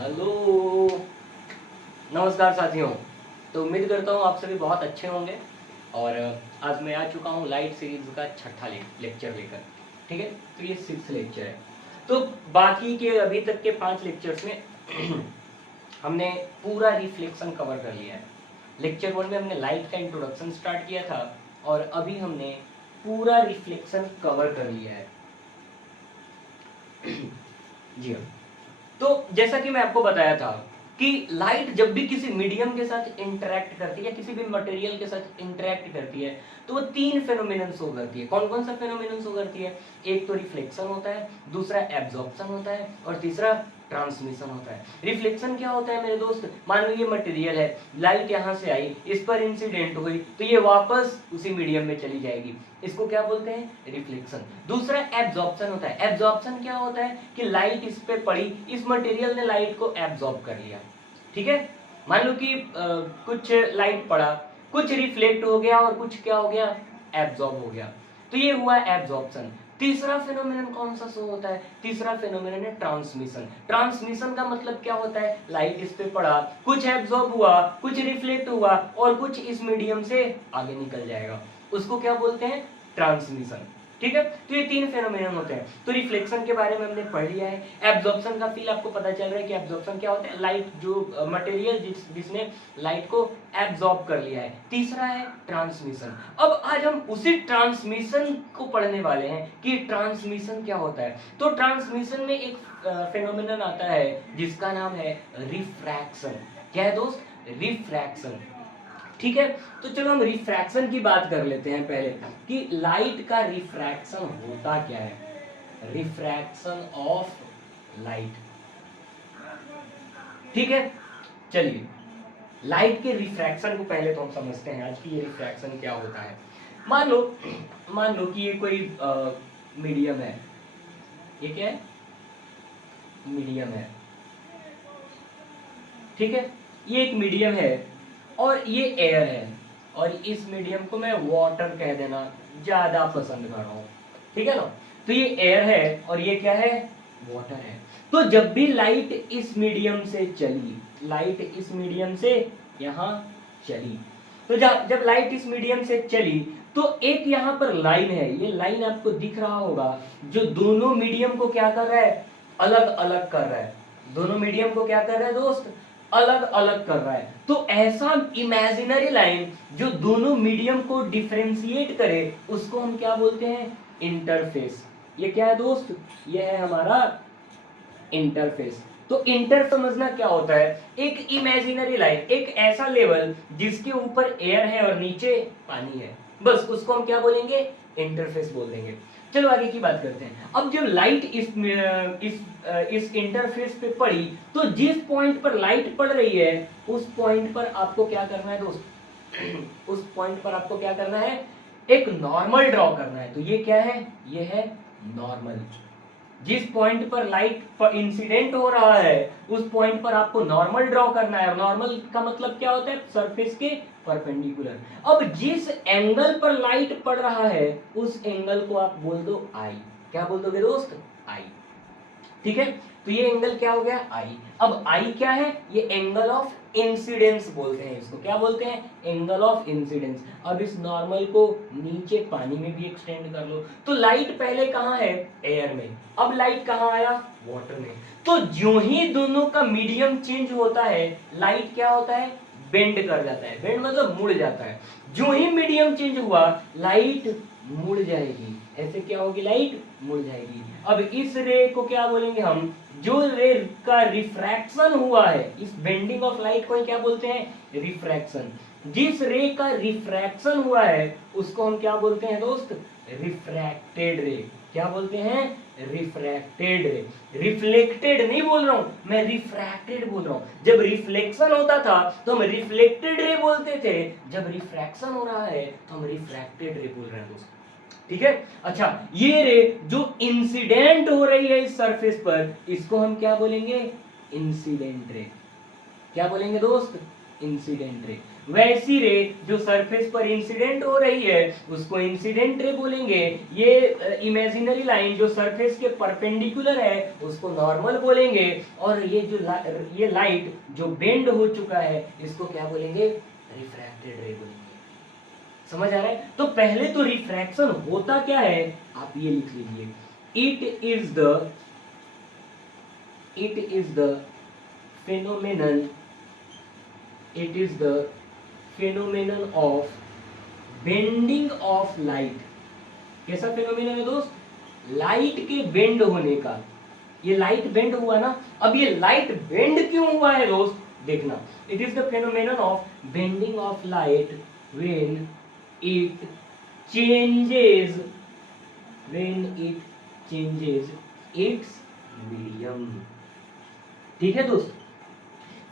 Hello, नमस्कार साथियों। तो उम्मीद करता हूँ आप सभी बहुत अच्छे होंगे। और आज मैं आ चुका हूँ लाइट सीरीज का छठा लेक्चर लेकर। ठीक है, तो ये 6 लेक्चर है। तो बाकी के अभी तक के 5 लेक्चर्स में हमने पूरा रिफ्लेक्शन कवर कर लिया है। लेक्चर 1 में हमने लाइट का इंट्रोडक्शन स्टार्ट किया था और अभी हमने पूरा रिफ्लेक्शन कवर कर लिया है। जी हाँ। तो जैसा कि मैं आपको बताया था कि लाइट जब भी किसी मीडियम के साथ इंटरेक्ट करती है या किसी भी मटेरियल के साथ इंटरेक्ट करती है तो वो 3 फेनोमेनन शो करती है। कौन कौन सा फेनोमेनन शो करती है? एक तो रिफ्लेक्शन होता है, दूसरा एब्जॉर्प्शन होता है और तीसरा ट्रांसमिशन होता है। रिफ्लेक्शन क्या होता है मेरे दोस्त? मान लो ये मटेरियल है, लाइट यहाँ से आई, इस पर इंसिडेंट हुई तो ये वापस उसी मीडियम में चली जाएगी। इसको क्या बोलते हैं? रिफ्लेक्शन। दूसरा एब्जॉर्प्शन होता है। एब्जॉर्प्शन क्या होता है कि लाइट इस पे पड़ी, इस मटेरियल ने लाइट को एब्जॉर्ब कर लिया। ठीक है, मान लो कि कुछ लाइट पड़ा, कुछ रिफ्लेक्ट हो गया और कुछ क्या हो गया? एब्जॉर्ब हो गया। तो ये हुआ एब्जॉर्प्शन। तीसरा फेनोमेनन कौन सा शो होता है? तीसरा फेनोमेनन है ट्रांसमिशन। ट्रांसमिशन का मतलब क्या होता है? लाइट इस पे पड़ा, कुछ एब्जॉर्ब हुआ, कुछ रिफ्लेक्ट हुआ और कुछ इस मीडियम से आगे निकल जाएगा। उसको क्या बोलते हैं? ट्रांसमिशन। ठीक है, तो ये 3 फेनोमेनन होते हैं। तो रिफ्लेक्शन के बारे में हमने पढ़ लिया है। एब्जॉर्प्शन का फील आपको पता चल रहा है कि एब्जॉर्प्शन क्या होता है? लाइट जो मटेरियल जिसने लाइट को एब्जॉर्ब कर लिया है। तीसरा है ट्रांसमिशन। अब आज हम उसी ट्रांसमिशन को पढ़ने वाले हैं कि ट्रांसमिशन क्या होता है। तो ट्रांसमिशन में एक फेनोमेनन आता है जिसका नाम है रिफ्रैक्शन। क्या है दोस्त? रिफ्रैक्शन। ठीक है, तो चलो हम रिफ्रैक्शन की बात कर लेते हैं पहले कि लाइट का रिफ्रैक्शन होता क्या है। Refraction of light. ठीक है, चलिए लाइट के रिफ्रैक्शन को पहले तो हम समझते हैं आज की ये रिफ्रैक्शन क्या होता है। मान लो कि ये कोई मीडियम है। ये क्या है? मीडियम है। ठीक है, ये एक मीडियम है और ये एयर है और इस मीडियम को मैं वाटर कह देना ज्यादा पसंद कर रहा हूं। ठीक है ना? तो ये एयर है और ये क्या है? वाटर है। तो जब भी लाइट इस मीडियम से चली, लाइट इस मीडियम से यहां चली, तो जब लाइट इस मीडियम से चली तो एक यहां पर लाइन है, ये लाइन आपको दिख रहा होगा, जो दोनों मीडियम को क्या कर रहा है? अलग अलग कर रहा है। दोनों मीडियम को क्या कर रहा है दोस्त? अलग अलग कर रहा है। तो ऐसा इमेजिनरी लाइन जो दोनों मीडियम को डिफरेंशिएट करे उसको हम क्या बोलते हैं? इंटरफेस। ये क्या है दोस्त? ये है हमारा इंटरफेस। तो इंटर समझना क्या होता है? एक इमेजिनरी लाइन, एक ऐसा लेवल जिसके ऊपर एयर है और नीचे पानी है, बस उसको हम क्या बोलेंगे? इंटरफेस बोल देंगे। चलो आगे की बात करते हैं। अब जब लाइट इस इंटरफेस पे पड़ी तो जिस पॉइंट पर लाइट पड़ रही है उस पॉइंट पर आपको क्या करना है दोस्त? उस पॉइंट पर आपको क्या करना है? एक नॉर्मल ड्रॉ करना है। तो ये क्या है? ये है नॉर्मल। जिस पॉइंट पर लाइट पर इंसिडेंट हो रहा है उस पॉइंट पर आपको नॉर्मल ड्रॉ करना है। नॉर्मल का मतलब क्या होता है? सरफेस के परपेंडिकुलर। अब जिस एंगल पर लाइट पड़ रहा है उस एंगल को आप बोल दो आई। क्या बोल दोगे दोस्त? आई। ठीक है, तो ये एंगल क्या हो गया? आई। अब आई क्या है? ये एंगल ऑफ इंसिडेंस बोलते हैं इसको। क्या बोलते हैं? Angle of incidence. अब इस नॉर्मल को नीचे पानी में भी एक्सटेंड कर लो। तो लाइट पहले कहां है? एयर में। अब लाइट कहां आया? वाटर में। तो जो ही दोनों का मीडियम चेंज होता है लाइट क्या होता है? बेंड कर जाता है। बेंड मतलब मुड़ जाता है। जो ही मीडियम चेंज हुआ लाइट मुड़ जाएगी। ऐसे क्या होगी? लाइट मुड़ जाएगी। अब इस रे को क्या बोलेंगे हम? जो रे का रिफ्रैक्शन हुआ है, इस बेंडिंग ऑफ लाइट को क्या बोलते हैं? रिफ्रैक्शन। जिस रे का रिफ्रैक्शन हुआ है उसको हम क्या बोलते हैं दोस्त? रिफ्रैक्टेड रे। क्या बोलते हैं? रिफ्रैक्टेड रे। रिफ्लेक्टेड नहीं बोल रहा हूं मैं, रिफ्रैक्टेड बोल रहा हूं। जब रिफ्लेक्शन होता था तो हम रिफ्लेक्टेड रे बोलते थे, जब रिफ्रैक्शन हो रहा है तो हम रिफ्रैक्टेड रे बोल रहे हैं दोस्त। ठीक है, अच्छा ये रे जो इंसिडेंट हो रही है इस सरफेस पर इसको हम क्या बोलेंगे? Incident ray. क्या बोलेंगे दोस्त? Incident ray. वैसी रे जो सरफेस पर इंसिडेंट हो रही है उसको इंसिडेंट रे बोलेंगे। ये इमेजिनरी लाइन जो सरफेस के परपेंडिकुलर है उसको नॉर्मल बोलेंगे। और ये जो ये लाइट जो बेंड हो चुका है इसको क्या बोलेंगे, रिफ्रैक्टेड रे बोलेंगे। समझ आ रहा है? तो पहले तो रिफ्रैक्शन होता क्या है आप ये लिख लीजिए, it is the phenomenon it is the phenomenon of bending of light। कैसा phenomenon है दोस्त, लाइट के बेंड होने का। ये लाइट बेंड हुआ ना, अब ये लाइट बेंड क्यों हुआ है दोस्त, देखना, it is the phenomenon of bending of light when it changes its medium। ठीक है दोस्त,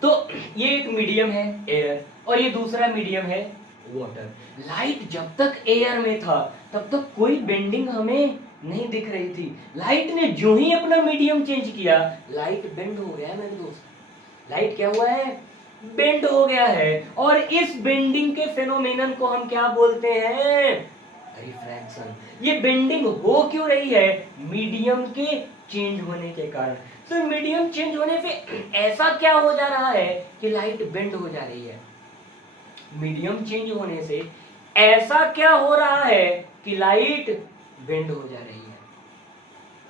तो ये एक मीडियम है एयर और ये दूसरा मीडियम है वाटर। लाइट जब तक एयर में था तब तक कोई बेंडिंग हमें नहीं दिख रही थी। लाइट ने जो ही अपना मीडियम चेंज किया लाइट बेंड हो गया है मेरे दोस्त। लाइट क्या हुआ है, बेंड हो गया है। और इस बेंडिंग के फेनोमेनन को हम क्या बोलते हैं, रिफ्रैक्शन। ये बेंडिंग हो क्यों रही है, मीडियम के चेंज होने के कारण। तो मीडियम चेंज होने पे ऐसा क्या हो जा रहा है कि लाइट बेंड हो जा रही है। मीडियम चेंज होने से ऐसा क्या हो रहा है कि लाइट बेंड हो जा रही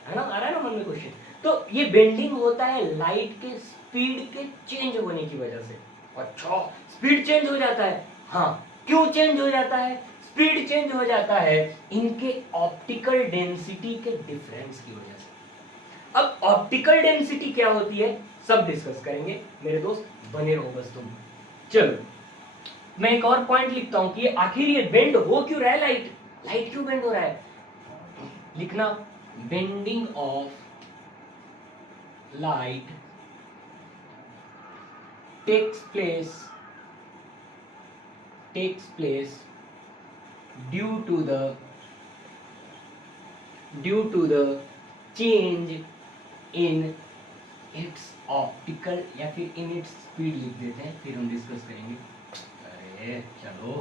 है ना, आ रहा है ना मन में क्वेश्चन। तो ये बेंडिंग होता है लाइट के स्पीड के चेंज होने की वजह से। अच्छा, स्पीड चेंज हो जाता है, हाँ क्यों चेंज हो जाता है, स्पीड चेंज हो जाता है इनके ऑप्टिकल डेंसिटी के डिफरेंस की वजह से। अब ऑप्टिकल डेंसिटी क्या होती है सब डिस्कस करेंगे मेरे दोस्त, बने रहो बस तुम। चलो मैं एक और पॉइंट लिखता हूं कि आखिर ये बेंड हो क्यों रहा है, लाइट क्यों बेंड हो रहा है। लिखना, bending of light takes place due to the change in its optical, या फिर in its speed लिख देते हैं, फिर हम डिस्कस करेंगे। अरे चलो,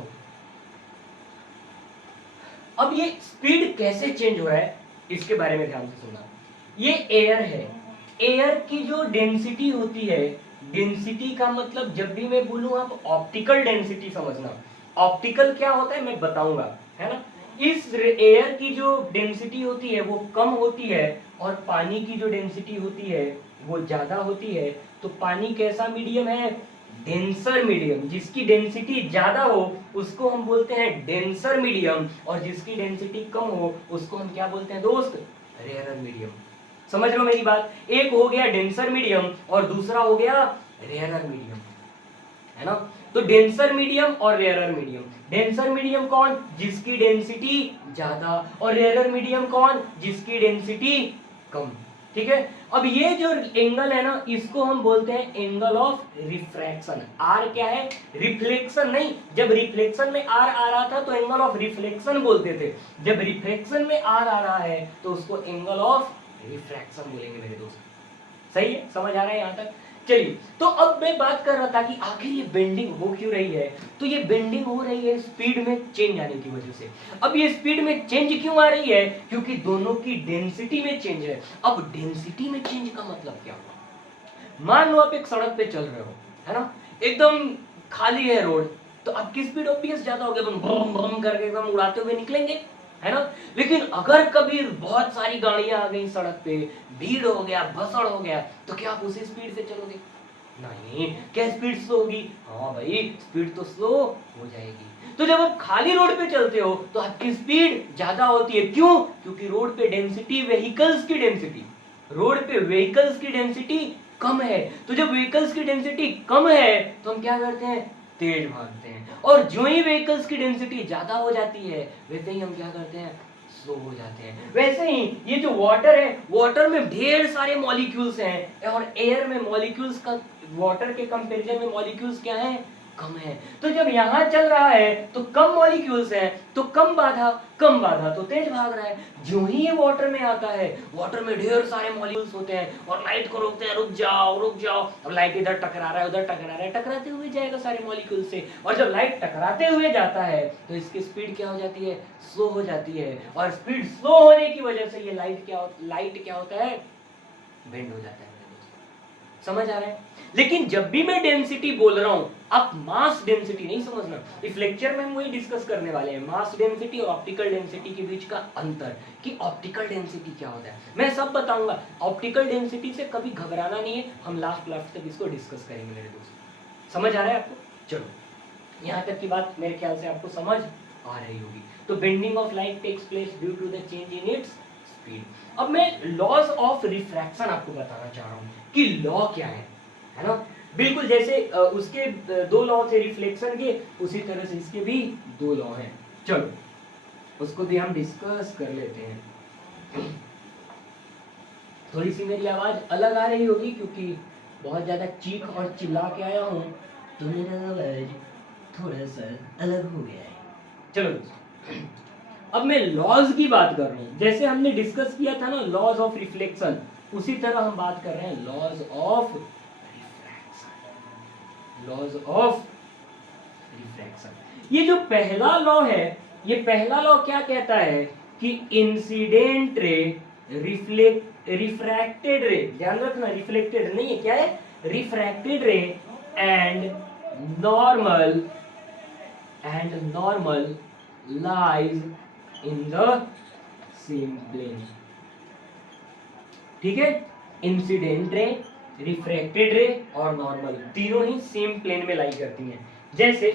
अब ये स्पीड कैसे चेंज हो रहा है इसके बारे में ध्यान से सुनना। ये एयर है, एयर की जो डेंसिटी होती है, डेंसिटी का मतलब जब भी मैं बोलूं आप ऑप्टिकल डेंसिटी समझना। ऑप्टिकल क्या होता है मैं बताऊंगा, है ना। इस एयर की जो डेंसिटी होती है वो कम होती है और पानी की जो डेंसिटी होती है वो ज्यादा होती है। तो पानी कैसा मीडियम है, डेंसर मीडियम। जिसकी डेंसिटी ज्यादा हो उसको हम बोलते हैं डेंसर मीडियम, और जिसकी डेंसिटी कम हो उसको हम क्या बोलते हैं दोस्त, रेयरर मीडियम। समझ लो मेरी बात, एक हो गया डेंसर मीडियम और दूसरा हो गया रेयरर मीडियम, है ना। तो डेंसर मीडियम और रेयरर मीडियम, डेंसर मीडियम कौन, जिसकी डेंसिटी ज्यादा, और रेयरर मीडियम कौन, जिसकी डेंसिटी कम। ठीक है, अब ये जो एंगल है ना इसको हम बोलते हैं एंगल ऑफ रिफ्रैक्शन। आर क्या है, रिफ्लेक्शन नहीं, जब रिफ्लेक्शन में आर आ रहा था तो एंगल ऑफ रिफ्लेक्शन बोलते थे, जब रिफ्लेक्शन में आर आ रहा है तो उसको एंगल ऑफ रिफ्रैक्शन बोलेंगे मेरे दोस्त। सही है, समझ आ रहा है यहां तक। चलिए, तो अब मैं बात कर रहा था कि आखिर ये बेंडिंग हो क्यों रही है। तो ये बेंडिंग हो रही है स्पीड में चेंज आने की वजह से। अब ये स्पीड में चेंज क्यों आ रही है, क्योंकि दोनों की डेंसिटी में चेंज है। अब डेंसिटी में चेंज का मतलब क्या हुआ, मान लो आप एक सड़क पे चल रहे हो, है ना, एकदम खाली है रोड, तो आपकी स्पीड ऑब्वियस ज्यादा हो गया, भ्रम भ्रम करके एकदम उड़ाते हुए निकलेंगे, है ना। लेकिन अगर कभी बहुत सारी गाड़ियां आ गई सड़क पे, भीड़ हो गया, भसड़ हो गया, तो क्या आप उसी स्पीड से चलोगे, नहीं। क्या स्पीड स्लो होगी, हाँ भाई स्पीड तो स्लो हो जाएगी। तो जब आप खाली रोड पे चलते हो तो आपकी स्पीड ज्यादा होती है, क्यों, क्योंकि रोड पे डेंसिटी, व्हीकल्स की डेंसिटी, रोड पे व्हीकल्स की डेंसिटी कम है। तो जब व्हीकल्स की डेंसिटी कम है तो हम क्या करते हैं, तेज भागते हैं, और जो ही व्हीकल्स की डेंसिटी ज्यादा हो जाती है वैसे ही हम क्या करते हैं, स्लो हो जाते हैं। वैसे ही ये जो वाटर है, वाटर में ढेर सारे मॉलिक्यूल्स हैं, और एयर में मॉलिक्यूल्स का, वाटर के कंपैरिजन में मॉलिक्यूल्स क्या हैं, कम है। तो जब यहाँ चल रहा है तो कम मॉलिक्यूल्स हैं, तो कम बाधा तो तेज भाग रहा है। जो ही ये वाटर में आता है, वाटर में ढेर सारे मॉलिक्यूल्स होते हैं और लाइट को रोकते हैं, रुक जाओ। अब लाइट इधर टकरा रहा है, उधर टकरा रहा है, टकराते हुए जाएगा सारे मॉलिक्यूल से। और जब लाइट टकराते हुए जाता है तो इसकी स्पीड क्या हो जाती है? स्लो हो जाती है। और स्पीड स्लो होने की वजह से ये लाइट क्या होता है? बेंड हो जाता है। समझ आ रहा है? लेकिन जब भी मैं डेंसिटी बोल रहा हूं, आप मास डेंसिटी नहीं समझना। इस लेक्चर में हम वही डिस्कस करने वाले हैं, मास डेंसिटी और ऑप्टिकल डेंसिटी के बीच का अंतर, कि ऑप्टिकल डेंसिटी क्या होता है। मैं सब बताऊंगा। ऑप्टिकल डेंसिटी से कभी घबराना नहीं है, हम लास्ट क्लास तक इसको डिस्कस करेंगे मेरे दोस्त। समझ आ रहा है आपको? चलो, यहां तक की बात मेरे ख्याल से आपको समझ आ रही होगी। तो bending of light takes place due to the change in its speed. अब मैं लॉज ऑफ रिफ्रैक्शन आपको बताना चाह रहा हूं कि लॉ क्या है ना। बिल्कुल जैसे उसके दो लॉ थे रिफ्लेक्शन के, उसी तरह से इसके भी दो लॉ हैं। चलो उसको भी हम डिस्कस कर लेते हैं। थोड़ी सी मेरी आवाज अलग आ रही होगी क्योंकि बहुत ज्यादा चीख और चिल्ला के आया हूं, तो मेरा आवाज थोड़ा सा अलग हो गया है। चलो अब मैं लॉज की बात कर रहा हूं। जैसे हमने डिस्कस किया था ना लॉज ऑफ रिफ्लेक्शन, उसी तरह हम बात कर रहे हैं लॉज ऑफ रिफ्रैक्शन। ये जो पहला लॉ है, ये पहला लॉ क्या कहता है कि इंसिडेंट रे रिफ्रैक्टेड रे, ध्यान रखना रिफ्लेक्टेड नहीं है, क्या है? Refracted ray and normal lies in the same plane. ठीक है? इंसिडेंट रे, रिफ्रैक्टेड रे और नॉर्मल तीनों ही सेम प्लेन में लाई करती हैं। जैसे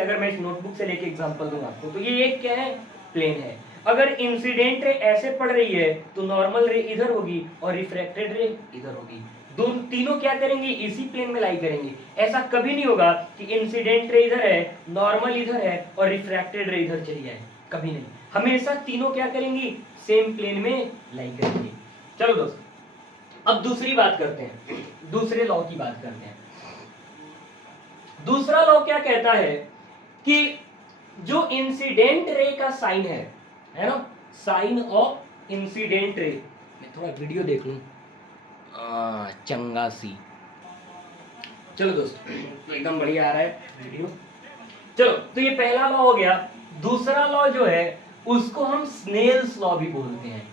अगर मैं इस नोटबुक से लेके एग्जांपल दूं आपको, तो ये एक क्या है? प्लेन है। अगर इंसिडेंट रे ऐसे पड़ रही है तो नॉर्मल रे इधर होगी और रिफ्रैक्टेड रे इधर होगी। दोनों तीनों क्या करेंगे? इसी प्लेन में लाई करेंगे। ऐसा कभी नहीं होगा कि इंसिडेंट रे इधर है, नॉर्मल इधर है और रिफ्रैक्टेड रे इधर चली जाए, कभी नहीं। हमेशा तीनों क्या करेंगी? सेम प्लेन में लाई करेंगी। चलो दोस्तों, अब दूसरी बात करते हैं, दूसरे लॉ की बात करते हैं। दूसरा लॉ क्या कहता है कि जो इंसिडेंट रे का साइन है ना, साइन ऑफ इंसिडेंट रे, मैं थोड़ा वीडियो देख लूं, चंगा सी। चलो दोस्तों, तो एकदम बढ़िया आ रहा है वीडियो। चलो, तो ये पहला लॉ हो गया। दूसरा लॉ जो है उसको हम स्नेल्स लॉ भी बोलते हैं।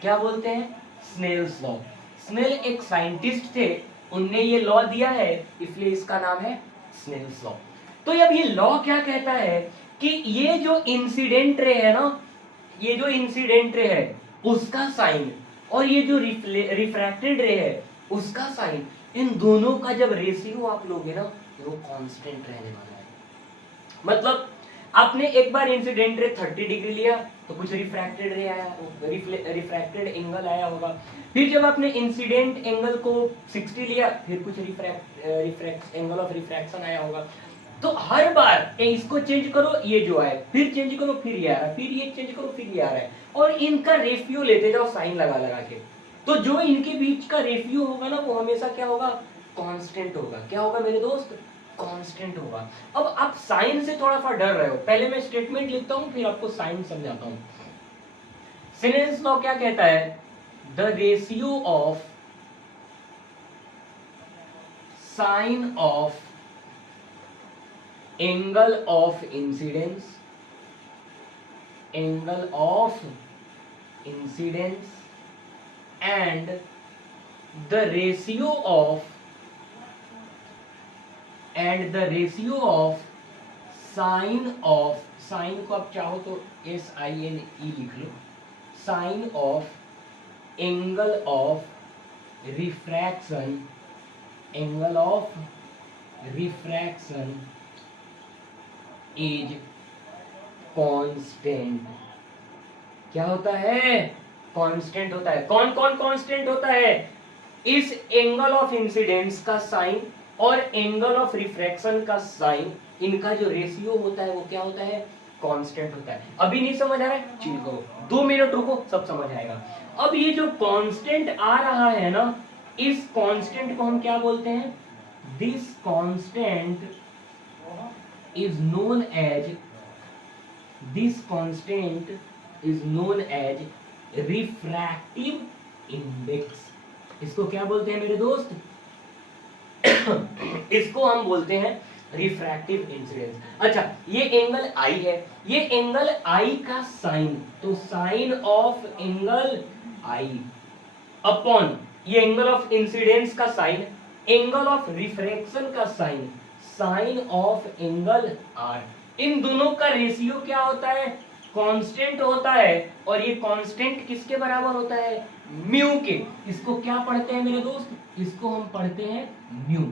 क्या बोलते हैं? Snell's law. स्नेल एक साइंटिस्ट थे, उनने ये लॉ दिया है, इसलिए इसका नाम है स्नेल्स लॉ। तो अब ये लॉ क्या कहता है कि ये जो इंसिडेंट रे है ना, ये जो इंसिडेंट रे है उसका साइन और ये जो रिफ्रैक्टेड रे है उसका साइन, इन दोनों का जब रेशियो आप लोगे ना तो वो कांस्टेंट रहने वाला है। मतलब आपने एक बार इंसिडेंट रे 30 डिग्री लिया तो कुछ रिफ्रैक्टेड रे आया, रिफ्रैक्टेड एंगल आया होगा। फिर जब आपने इंसिडेंट एंगल को 60 लिया, फिर कुछ एंगल ऑफ रिफ्रैक्शन आया होगा। तो हर बार इसको चेंज करो, ये जो आए, फिर चेंज करो, फिर ये आ रहा है, फिर ये चेंज करो, फिर ये आ रहा है, और इनका रेशियो लेते जाओ साइन लगा लगा के। तो जो इनके बीच का रेशियो होगा ना, वो हमेशा क्या होगा? कांस्टेंट होगा। क्या होगा मेरे दोस्त? कांस्टेंट होगा। अब आप साइन से थोड़ा सा डर रहे हो, पहले मैं स्टेटमेंट लिखता हूं, फिर आपको साइन समझाता हूं। सिनेस लॉ क्या कहता है? The ratio of sine of angle of incidence and the ratio of sine को आप चाहो तो SINE लिख लो, sine of angle of refraction is constant. क्या होता है? कांस्टेंट होता है। कौन कौन कांस्टेंट होता है? इस एंगल ऑफ इंसिडेंस का साइन और एंगल ऑफ रिफ्रैक्शन का साइन, इनका जो रेशियो होता है वो क्या होता है? कांस्टेंट होता है। अभी नहीं समझ आ रहा है? चिल करो, 2 मिनट रुको, सब समझ आएगा। अब ये जो कांस्टेंट आ रहा है ना, इस कांस्टेंट को हम क्या बोलते हैं? This constant is known as refractive index. इसको क्या बोलते हैं मेरे दोस्त? इसको हम बोलते हैं रिफ्रैक्टिव इंसिडेंस। अच्छा, ये एंगल आई है, ये एंगल आई का साइन, तो sine of angle i upon ये एंगल ऑफ इंसिडेंस का साइन, एंगल ऑफ रिफ्रैक्शन का sine, sine of angle r. इन दोनों का रेशियो क्या होता है? कांस्टेंट होता है, और ये कांस्टेंट किसके बराबर होता है? म्यू के। इसको क्या पढ़ते हैं मेरे दोस्त? इसको हम पढ़ते हैं म्यू।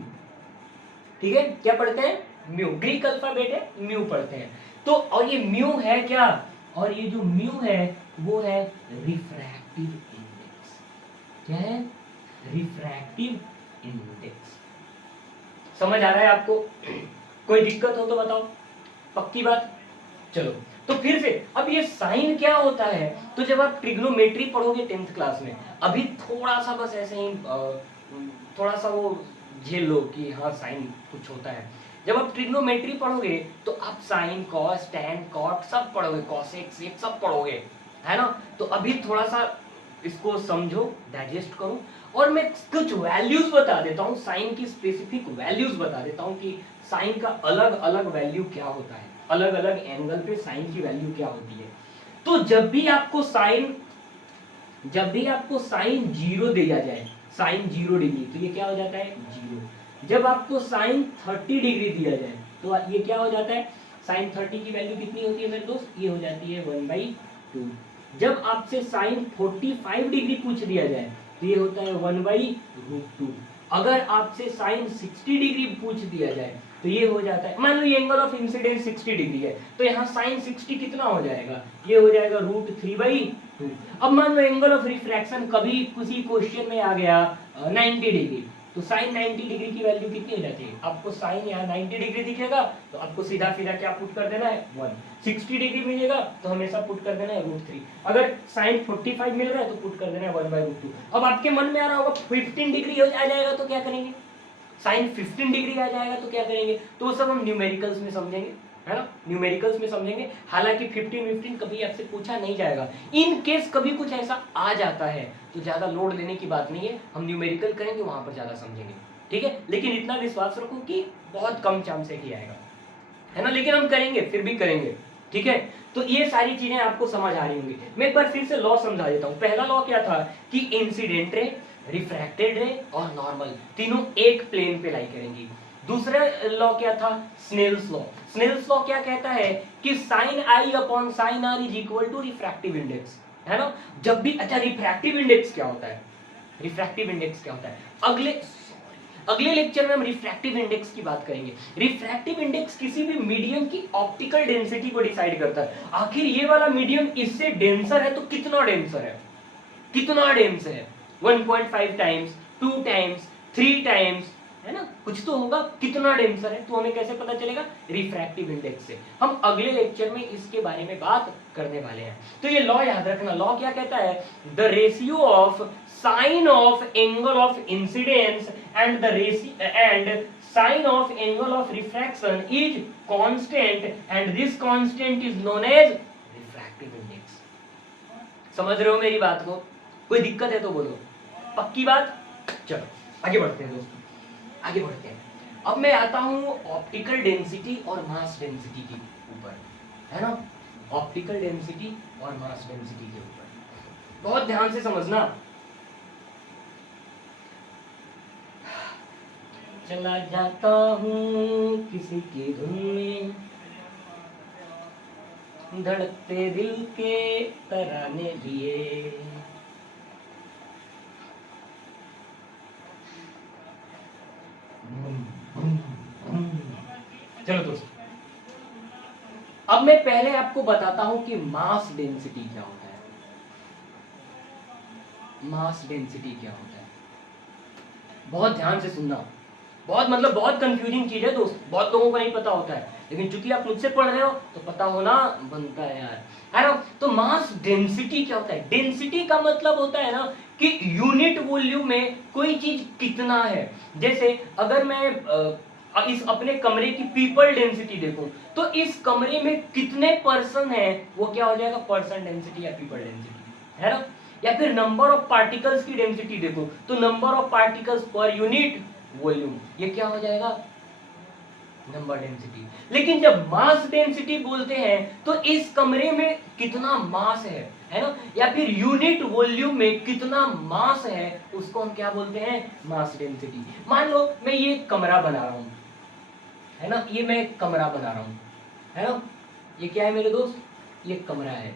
ठीक है, क्या पढ़ते हैं? म्यू। ग्रीक अल्फाबेट है, म्यू पढ़ते हैं। तो और ये म्यू है क्या? और ये जो म्यू है वो है रिफ्रैक्टिव इंडेक्स। क्या है? Refractive index. समझ आ रहा है आपको? कोई दिक्कत हो तो बताओ, पक्की बात? चलो, तो फिर से अब ये साइन क्या होता है? तो जब आप ट्रिग्नोमेट्री पढ़ोगे 10th क्लास में, अभी थोड़ा सा बस ऐसे ही थोड़ा सा वो झेल लो कि हाँ साइन कुछ होता है। जब आप ट्रिग्नोमेट्री पढ़ोगे तो आप साइन, कॉस, टैन, कॉट सब पढ़ोगे, कॉसेक, सेक सब पढ़ोगे, है ना? तो अभी थोड़ा सा इसको समझो, डाइजेस्ट करो, और मैं कुछ वैल्यूज बता देता हूँ, साइन की स्पेसिफिक वैल्यूज बता देता हूँ कि साइन का अलग अलग वैल्यू क्या होता है, अलग अलग एंगल पे साइन की वैल्यू क्या होती है। तो जब भी आपको साइन 0 दिया जाए, साइन 0 डिग्री, तो ये क्या हो जाता है? 0। जब आपको साइन 30 डिग्री दिया जाए तो ये क्या हो जाता है? साइन 30 की वैल्यू कितनी होती है मेरे दोस्त? ये हो जाती है 1/2। जब आपसे साइन 45 डिग्री पूछ दिया जाए तो ये होता है 1/√2। अगर आपसे साइन 60 डिग्री पूछ दिया जाए तो ये हो जाता है, मान लो ये एंगल ऑफ इंसिडेंस 60 डिग्री है, तो यहाँ साइन 60 कितना हो जाएगा? ये हो जाएगा √3/2। अब मान लो एंगल ऑफ रिफ्रैक्शन कभी किसी क्वेश्चन में आ गया 90 डिग्री, तो साइन 90 डिग्री की वैल्यू कितनी हो जाती है? आपको साइन यहाँ 90 डिग्री दिखेगा तो आपको सीधा सीधा क्या पुट कर देना है? 1। 60 डिग्री मिलेगा तो हमेशा पुट कर देना है √3। अगर साइन 45 मिल रहा है तो पुट कर देना है 1/√2। अब आपके मन में आ रहा होगा 15 डिग्री आ जाएगा तो क्या करेंगे? साइन 15 डिग्री आ जाएगा तो क्या करेंगे? तो वो सब हम न्यूमेरिकल्स में समझेंगे, है ना? न्यूमेरिकल्स में समझेंगे। हालांकि 15 कभी आपसे पूछा नहीं जाएगा। इन केस कभी कुछ ऐसा आ जाता है तो ज्यादा लोड लेने की बात नहीं है, हम न्यूमेरिकल करेंगे, वहां पर ज्यादा समझेंगे, ठीक है? लेकिन इतना विश्वास रखो कि बहुत कम चांस है कि आएगा, है ना? लेकिन हम करेंगे, फिर भी करेंगे, ठीक है? तो ये सारी चीजें आपको समझ आ रही होंगी। मैं एक बार फिर से लॉ समझा देता हूँ। पहला लॉ क्या था कि इंसिडेंट रे, रिफ्रैक्टेड रे और नॉर्मल तीनों एक प्लेन पे लाई करेंगी। दूसरा लॉ क्या था? Snell's law. स्नेल्स लॉ क्या कहता है कि sine i upon sine r is equal to refractive index, है ना? जब भी, अच्छा रिफ्रैक्टिव इंडेक्स क्या होता है? रिफ्रैक्टिव इंडेक्स क्या होता है? अगले लेक्चर में हम रिफ्रैक्टिव इंडेक्स की बात करेंगे। रिफ्रैक्टिव इंडेक्स किसी भी मीडियम की ऑप्टिकल डेंसिटी को डिसाइड करता है। आखिर ये वाला मीडियम इससे डेंसर है तो कितना डेंसर है? कितना डेंस है? 1.5 टाइम्स, 2 टाइम्स, 3 टाइम्स, है ना? कुछ तो होगा। कितना डेंसर है तो हमें कैसे पता चलेगा? रिफ्रैक्टिव इंडेक्स से। हम अगले लेक्चर में इसके बारे में बात करने वाले हैं। तो ये लॉ याद रखना। लॉ क्या कहता है? The ratio of sine of angle of incidence and the ratio and sine of angle of refraction is constant and this constant is known as refractive index. समझ रहे हो मेरी बात को? कोई दिक्कत है तो बोलो, पक्की बात? चलो आगे बढ़ते हैं दोस्तों, आगे बढ़ते हैं। अब मैं आता हूं ऑप्टिकल डेंसिटी और मास डेंसिटी के ऊपर, है ना? ऑप्टिकल डेंसिटी और मास डेंसिटी के ऊपर बहुत ध्यान से समझना। चला जाता हूं किसी की धुन में, धड़कते दिल के तराने लिए, चलो दोस्तों, अब मैं पहले आपको बताता हूं कि मास डेंसिटी क्या होता है। मास डेंसिटी क्या होता है, बहुत ध्यान से सुनना। बहुत कंफ्यूजिंग चीज है दोस्त, बहुत लोगों को नहीं पता होता है, लेकिन चूंकि आप मुझसे पढ़ रहे हो तो पता होना बनता है यार, है ना? तो मास डेंसिटी क्या होता है? डेंसिटी का मतलब होता है ना कि यूनिट वॉल्यूम में कोई चीज कितना है। जैसे अगर मैं इस अपने कमरे की पीपल डेंसिटी देखूं तो इस कमरे में कितने पर्सन है, वो क्या हो जाएगा, पर्सन डेंसिटी या पीपल डेंसिटी, है ना। या फिर नंबर ऑफ पार्टिकल्स की डेंसिटी देखो तो नंबर ऑफ पार्टिकल्स पर यूनिट वॉल्यूम, ये क्या हो जाएगा, नंबर डेंसिटी। लेकिन जब मास डेंसिटी बोलते हैं तो इस कमरे में कितना मास है ना, या फिर यूनिट वॉल्यूम में कितना मास है, उसको हम क्या बोलते हैं, मास डेंसिटी। मान लो मैं ये कमरा बना रहा हूं, है ना, ये मैं कमरा बना रहा हूं, है ना, ये क्या है मेरे दोस्त, ये कमरा है।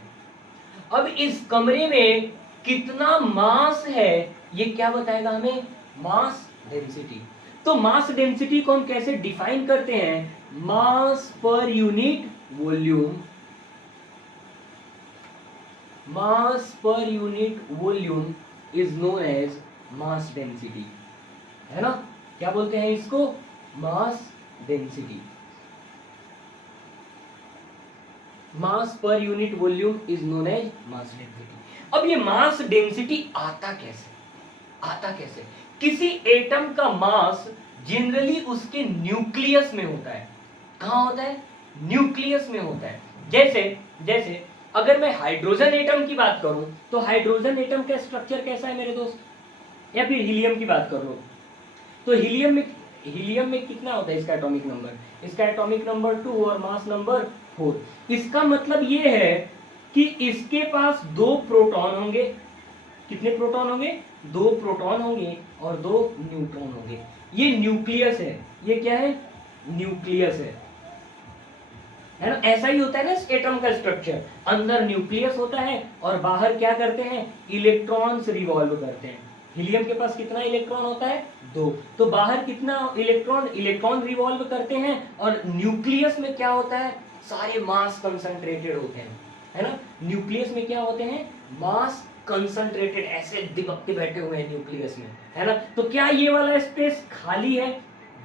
अब इस कमरे में कितना मास है, ये क्या बताएगा हमें, मास डेंसिटी। तो मास डेंसिटी को हम कैसे डिफाइन करते हैं, मास पर यूनिट वॉल्यूम, मास पर unit volume is known as mass density, है ना, क्या बोलते हैं इसको, मास डेंसिटी। मास पर unit volume is known as mass density. अब ये मास डेंसिटी आता कैसे, किसी एटम का मास जनरली उसके न्यूक्लियस में होता है। कहां होता है, न्यूक्लियस में होता है। जैसे अगर मैं हाइड्रोजन एटम की बात करूं तो हाइड्रोजन एटम का स्ट्रक्चर कैसा है मेरे दोस्त, या फिर हीलियम की बात कर लो तो हीलियम में कितना होता है इसका एटॉमिक नंबर, इसका एटॉमिक नंबर 2 और मास नंबर 4। इसका मतलब ये है कि इसके पास 2 प्रोटॉन होंगे, कितने प्रोटॉन होंगे, 2 प्रोटॉन होंगे और 2 न्यूट्रॉन होंगे। ये न्यूक्लियस है, ये क्या है, न्यूक्लियस है ना। ऐसा ही होता है ना एटम का स्ट्रक्चर, अंदर न्यूक्लियस होता है और बाहर क्या करते हैं, इलेक्ट्रॉन्स रिवॉल्व करते हैं। हीलियम के पास कितना इलेक्ट्रॉन होता है, 2। तो बाहर कितना इलेक्ट्रॉन रिवॉल्व करते हैं, और न्यूक्लियस में क्या होता है, सारे मास कंसंट्रेटेड होते हैं, है ना। न्यूक्लियस में क्या होते हैं, मास कंसंट्रेटेड, ऐसे दिबकते बैठे हुए हैं न्यूक्लियस में, है ना। तो क्या ये वाला स्पेस खाली है,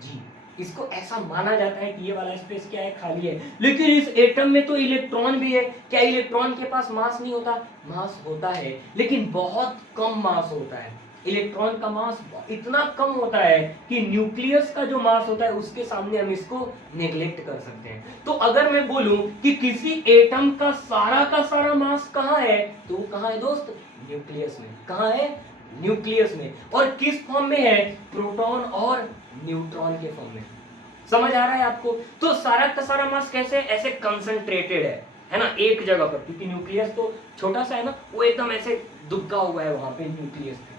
जी, इसको ऐसा माना जाता है कि ये वाला स्पेस क्या है, खाली है। लेकिन इस एटम में तो इलेक्ट्रॉन भी है, क्या इलेक्ट्रॉन के पास मास नहीं होता, मास होता है, लेकिन बहुत कम मास होता है। इलेक्ट्रॉन का मास इतना कम होता है कि न्यूक्लियस का जो मास होता है उसके सामने हम इसको नेग्लेक्ट कर सकते हैं। तो अगर मैं बोलूं कि किसी एटम का सारा मास कहाँ है, तो वो कहाँ है दोस्त, न्यूक्लियस में। कहाँ है, न्यूक्लियस में। और किस फॉर्म में है, प्रोटॉन और न्यूट्रॉन के फॉर्म में। समझ आ रहा है आपको। तो सारा का सारा मास कैसे, ऐसे कंसंट्रेटेड है ना, एक जगह पर, क्योंकि न्यूक्लियस तो छोटा सा है ना, वो एकदम ऐसे दुबका हुआ है वहां पे न्यूक्लियस पे।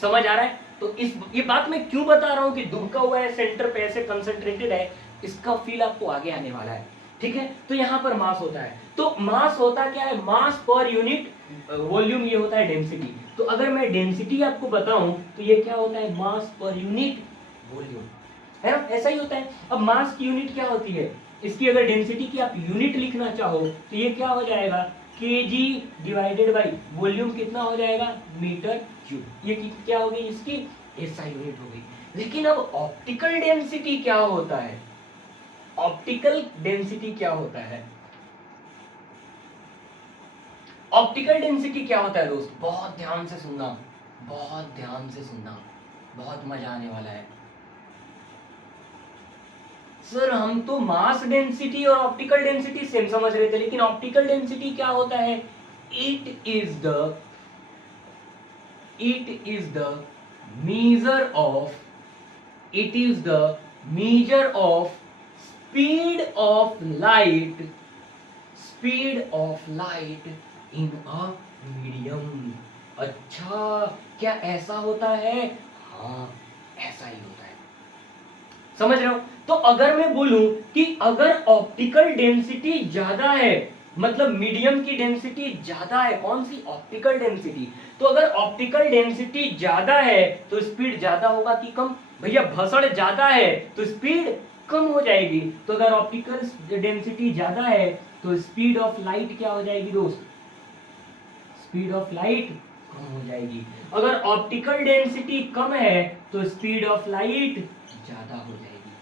समझ आ रहा है। तो ये बात मैं क्यों बता रहा हूं कि दुबका हुआ है, सेंटर पे ऐसे कंसंट्रेटेड है, इसका फील आपको आगे आने वाला है, ठीक है। तो यहाँ पर मास होता है, तो मास होता क्या है, मास पर यूनिट वॉल्यूम, ये होता है डेंसिटी। तो अगर मैं डेंसिटी आपको बताऊं तो ये क्या होता है, मास पर यूनिट वॉल्यूम, है ना, ऐसा ही होता है। अब मास की यूनिट क्या होती है, इसकी अगर डेंसिटी की आप यूनिट लिखना चाहो तो ये क्या हो जाएगा, केजी डिवाइडेड बाई वॉल्यूम, कितना हो जाएगा, मीटर क्यूब। ये क्या होगी इसकी, एसआई यूनिट होगी। लेकिन अब ऑप्टिकल डेंसिटी क्या होता है, ऑप्टिकल डेंसिटी क्या होता है, ऑप्टिकल डेंसिटी क्या होता है दोस्त, बहुत ध्यान से सुनना, बहुत ध्यान से सुनना, बहुत मजा आने वाला है। सर हम तो मास डेंसिटी और ऑप्टिकल डेंसिटी सेम समझ रहे थे, लेकिन ऑप्टिकल डेंसिटी क्या होता है, it is the measure of speed of light in a medium। अच्छा, क्या ऐसा होता है, हाँ ऐसा ही होता है, समझ रहे हो। तो अगर मैं बोलूं कि अगर ऑप्टिकल डेंसिटी ज्यादा है, मतलब मीडियम की डेंसिटी ज्यादा है, कौन सी, ऑप्टिकल डेंसिटी। तो अगर ऑप्टिकल डेंसिटी ज्यादा है तो स्पीड ज्यादा होगा कि कम, भैया भसड़ ज्यादा है तो स्पीड कम हो जाएगी। तो अगर ऑप्टिकल डेंसिटी ज्यादा है तो स्पीड ऑफ लाइट क्या हो जाएगी दोस्त, स्पीड ऑफ लाइट कम हो जाएगी। अगर ऑप्टिकल डेंसिटी कम है तो स्पीड ऑफ लाइट ज्यादा हो जाएगी,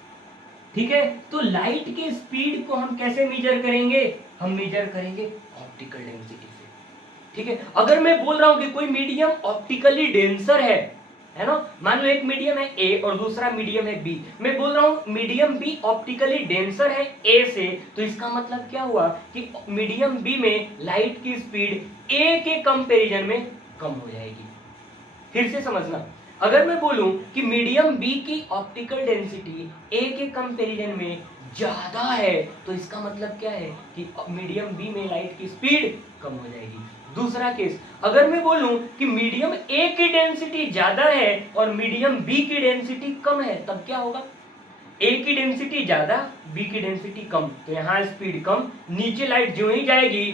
ठीक है। तो लाइट की स्पीड को हम कैसे मेजर करेंगे, हम मेजर करेंगे ऑप्टिकल डेंसिटी से। ठीक है। अगर मैं बोल रहा हूं कि कोई मीडियम ऑप्टिकली डेंसर है ना, मान लो एक मीडियम है ए और दूसरा मीडियम है बी, मैं बोल रहा हूं मीडियम बी ऑप्टिकली डेंसर है ए से, तो इसका मतलब क्या हुआ कि मीडियम बी में लाइट की स्पीड ए के कंपैरिजन में कम हो जाएगी। फिर से समझना, अगर मैं बोलूं कि मीडियम बी की ऑप्टिकल डेंसिटी ए के कंपैरिजन में ज्यादा है, तो इसका मतलब क्या है कि मीडियम बी में लाइट की स्पीड कम हो जाएगी। दूसरा केस, अगर मैं बोलूं कि मीडियम ए की डेंसिटी ज्यादा है और मीडियम बी की डेंसिटी कम है, तब क्या होगा? ए की डेंसिटी ज्यादा, बी की डेंसिटी कम, तो यहां स्पीड कम, नीचे लाइट जो ही जाएगी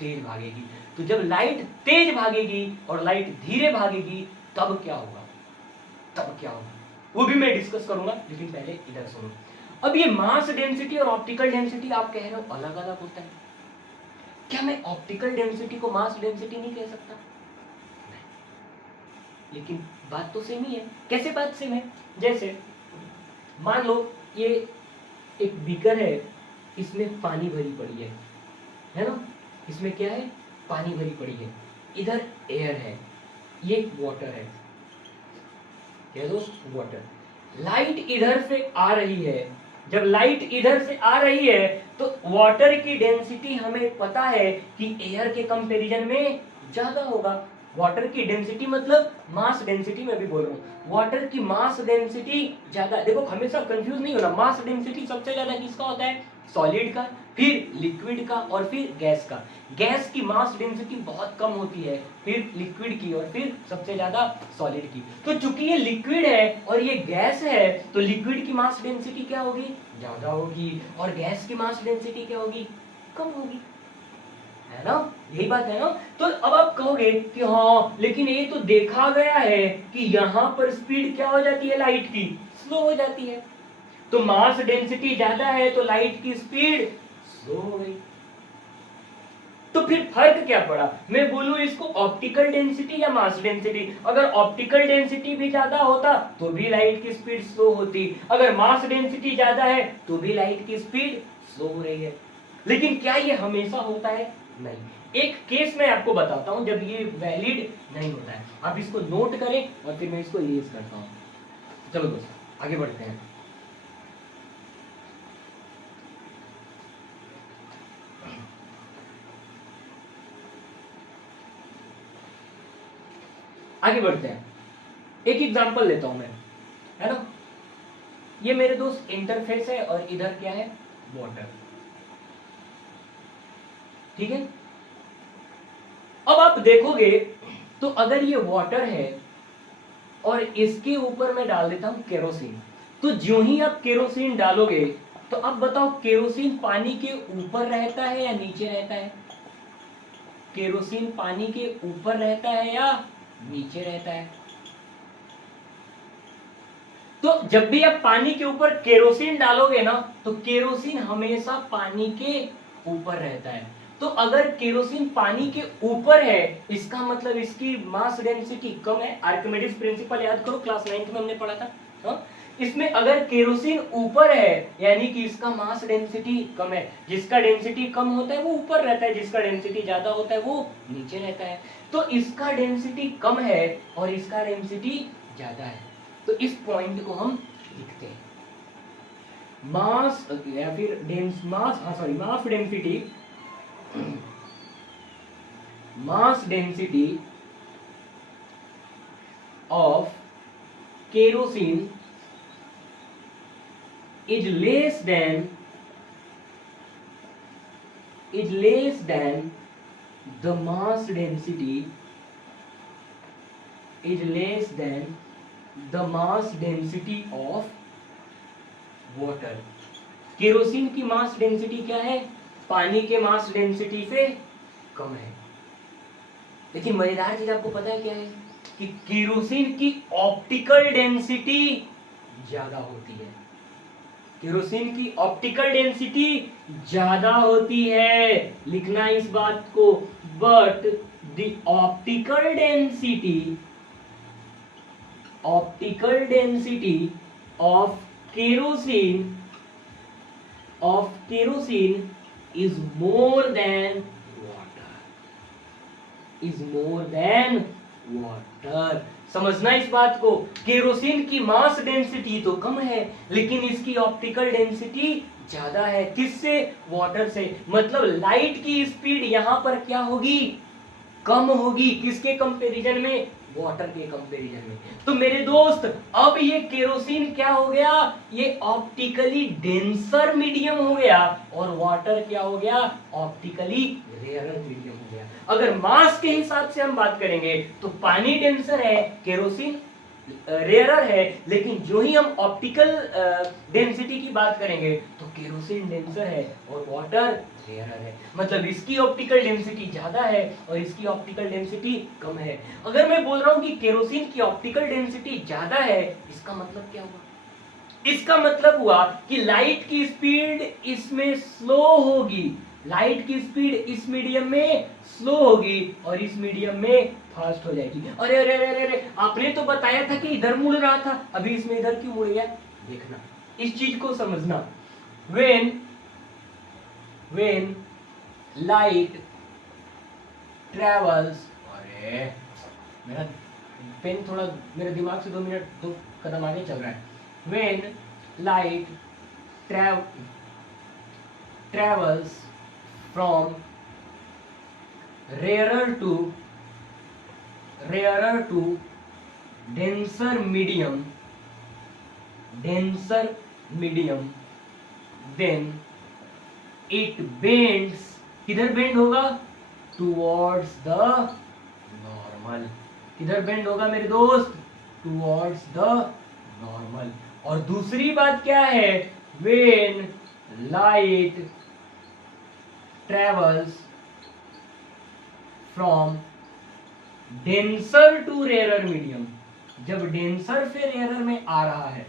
तेज भागेगी। तो जब लाइट तेज भागेगी और लाइट धीरे भागेगी तब क्या होगा? तब क्या होगा वो भी मैं डिस्कस करूंगा, लेकिन पहले इधर सुनो। अब ये मास डेंसिटी और ऑप्टिकल डेंसिटी आप कह रहे हो अलग अलग होता है, क्या मैं ऑप्टिकल डेंसिटी को मास डेंसिटी नहीं कह सकता? नहीं। लेकिन बात तो सेम ही है। कैसे बात सेम है? जैसे मान लो ये एक बीकर है, इसमें पानी भरी पड़ी है ना, इसमें क्या है? पानी भरी पड़ी है, इधर एयर है, ये वाटर है, कह दो वाटर। लाइट इधर से आ रही है, जब लाइट इधर से आ रही है तो वाटर की डेंसिटी हमें पता है कि एयर के कंपैरिजन में ज्यादा होगा। वाटर की डेंसिटी मतलब मास डेंसिटी, मैं भी बोल रहा हूँ वाटर की मास डेंसिटी ज्यादा। देखो हमेशा कंफ्यूज नहीं होना, मास डेंसिटी सबसे ज्यादा किसका होता है? सॉलिड का, फिर लिक्विड का और फिर गैस का। गैस की मास डेंसिटी बहुत कम होती है, फिर लिक्विड की और फिर सबसे ज्यादा सॉलिड की। तो चूंकि ये लिक्विड है और ये गैस है, तो लिक्विड की मास डेंसिटी क्या होगी? ज्यादा होगी, और गैस की मास डेंसिटी क्या होगी? कम होगी, है ना? यही बात है ना? तो अब आप कहोगे कि हाँ लेकिन ये तो देखा गया है कि यहाँ पर स्पीड क्या हो जाती है लाइट की? स्लो हो जाती है। तो मास डेंसिटी ज्यादा है तो लाइट की स्पीड स्लो हो गई। तो फिर फर्क क्या पड़ा? मैं बोलूं इसको ऑप्टिकल डेंसिटी या मास डेंसिटी, अगर ऑप्टिकल डेंसिटी भी ज्यादा होता तो भी लाइट की स्पीड स्लो होती, अगर मास डेंसिटी ज्यादा है तो भी लाइट की स्पीड स्लो हो रही है। लेकिन क्या ये हमेशा होता है? नहीं। एक केस मैं आपको बताता हूं जब ये वैलिड नहीं होता है, आप इसको नोट करें और फिर मैं इसको इरेज करता हूं। चलो दोस्तों आगे बढ़ते हैं। आगे बढ़ते हैं, एक एग्जांपल लेता हूं मैं, है ना? ये मेरे दोस्त इंटरफेस है और इधर क्या है? वाटर, ठीक है। अब आप देखोगे तो अगर ये वाटर है और इसके ऊपर मैं डाल देता हूं केरोसिन, तो जो ही आप केरोसिन डालोगे तो अब बताओ केरोसिन पानी के ऊपर रहता है या नीचे रहता है? केरोसिन पानी के ऊपर रहता है या नीचे रहता है? तो जब भी आप पानी के ऊपर केरोसिन डालोगे ना, तो केरोसिन हमेशा पानी के ऊपर रहता है। तो अगर केरोसिन पानी के ऊपर है, इसका मतलब इसकी मास डेंसिटी कम है। आर्किमिडीज प्रिंसिपल याद करो, क्लास 9 में हमने पढ़ा था। हाँ? इसमें अगर केरोसिन ऊपर है यानी कि इसका मास डेंसिटी कम है। जिसका डेंसिटी कम होता है वो ऊपर रहता है, जिसका डेंसिटी ज्यादा होता है वो नीचे रहता है। तो इसका डेंसिटी कम है और इसका डेंसिटी ज्यादा है, तो इस पॉइंट को हम लिखते हैं मास या फिर मास density, mass density of kerosene is less than the mass density of water। Kerosene की मास डेंसिटी क्या है? पानी के मास डेंसिटी से कम है। लेकिन मजेदार चीज आपको पता है क्या है? कि केरोसिन की ऑप्टिकल डेंसिटी ज्यादा होती है। केरोसिन की ऑप्टिकल डेंसिटी ज्यादा होती है, लिखना इस बात को। But the optical density of kerosene is more than water. Is more than water. समझना इस बात को, केरोसिन की मास डेंसिटी तो कम है लेकिन इसकी ऑप्टिकल डेंसिटी ज्यादा है। किससे? वाटर से। मतलब लाइट की स्पीड यहां पर क्या होगी? कम होगी। किसके कंपैरिजन में? वाटर के कंपैरिजन में। तो मेरे दोस्त अब ये केरोसिन क्या हो गया? ये ऑप्टिकली डेंसर मीडियम हो गया और वाटर क्या हो गया? ऑप्टिकली रेयरर मीडियम हो गया। अगर मास के हिसाब से हम बात करेंगे तो पानी डेंसर है, केरोसिन रेयरर है, लेकिन जो ही हम ऑप्टिकल डेंसिटी की बात करेंगे तो केरोसिन डेंसर है और वाटर रेयरर है। मतलब इसकी ऑप्टिकल डेंसिटी ज्यादा है और इसकी ऑप्टिकल डेंसिटी कम है। अगर मैं बोल रहा हूं कि केरोसिन की ऑप्टिकल डेंसिटी ज्यादा है, इसका मतलब क्या हुआ? इसका मतलब हुआ कि लाइट की स्पीड इसमें स्लो होगी, लाइट की स्पीड इस मीडियम में स्लो होगी और इस मीडियम में फास्ट हो जाएगी। अरे अरे अरे अरे, आपने तो बताया था कि इधर मुड़ रहा था, अभी इसमें इधर क्यों मुड़ गया? देखना, इस चीज को समझना। when light travels, अरे मेरा पेन थोड़ा मेरे दिमाग से 2 कदम आगे चल रहा है। when light travels from rarer to denser medium, then it bends, किधर बेंड होगा? Towards the normal. किधर बेंड होगा मेरे दोस्त? Towards the normal. और दूसरी बात क्या है? When light travels from denser to rarer medium, जब डेंसर से रेयरर में आ रहा है,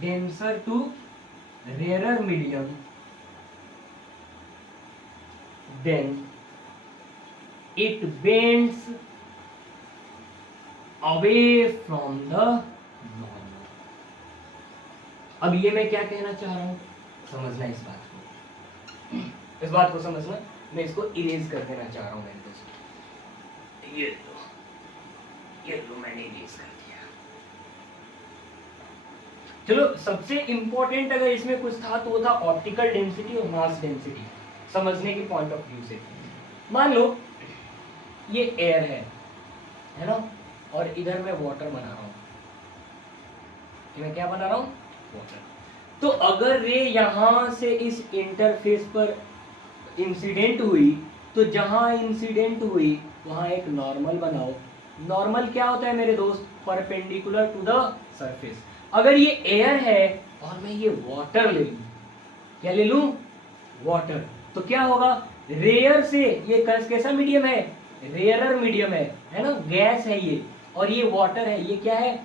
denser to rarer medium, then it bends away from the normal। अब ये मैं क्या कहना चाह रहा हूं, समझना इस बात को, इस बात को समझना। मैं इसको इरेज कर देना चाह रहा हूं मेरे दोस्त। ये लो मैंने इरेज कर दिया। चलो, सबसे इंपॉर्टेंट अगर इसमें कुछ था तो वो था ऑप्टिकल डेंसिटी और मास डेंसिटी, समझने के पॉइंट ऑफ व्यू से। मान लो ये एयर है ना, और इधर मैं वाटर बना रहा हूं। मैं क्या बना रहा हूं? वाटर। तो अगर रे यहां से इस इंटरफेस पर इंसिडेंट हुई तो जहां इंसिडेंट हुई वहां एक नॉर्मल बनाओ। नॉर्मल क्या होता है मेरे दोस्त? Perpendicular to the surface. अगर ये एयर है और मैं ये वाटर ले लूं, क्या ले लूं? वाटर, तो क्या होगा? रेयर से ये कैसा मीडियम है? रेयरर मीडियम है ना, गैस है ये, और ये वाटर है, ये क्या है?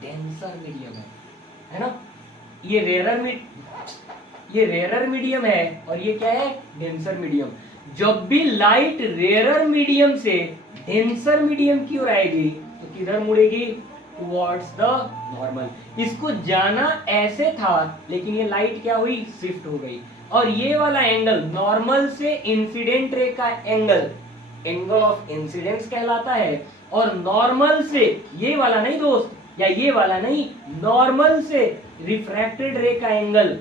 डेंसर मीडियम है ना। ये रेयरर मीडियम है और ये क्या है? Denser medium. जब भी लाइट रेयरर मीडियम से डेंसर मीडियम की ओर आएगी तो किधर मुड़ेगी? Towards the normal. इसको जाना ऐसे था लेकिन ये लाइट क्या हुई? शिफ्ट हो गई, और ये वाला एंगल नॉर्मल से इंसिडेंट रे का एंगल ऑफ इंसिडेंस कहलाता है, और नॉर्मल से ये वाला नहीं दोस्त, या ये वाला नहीं, नॉर्मल से रिफ्रैक्टेड रे का एंगल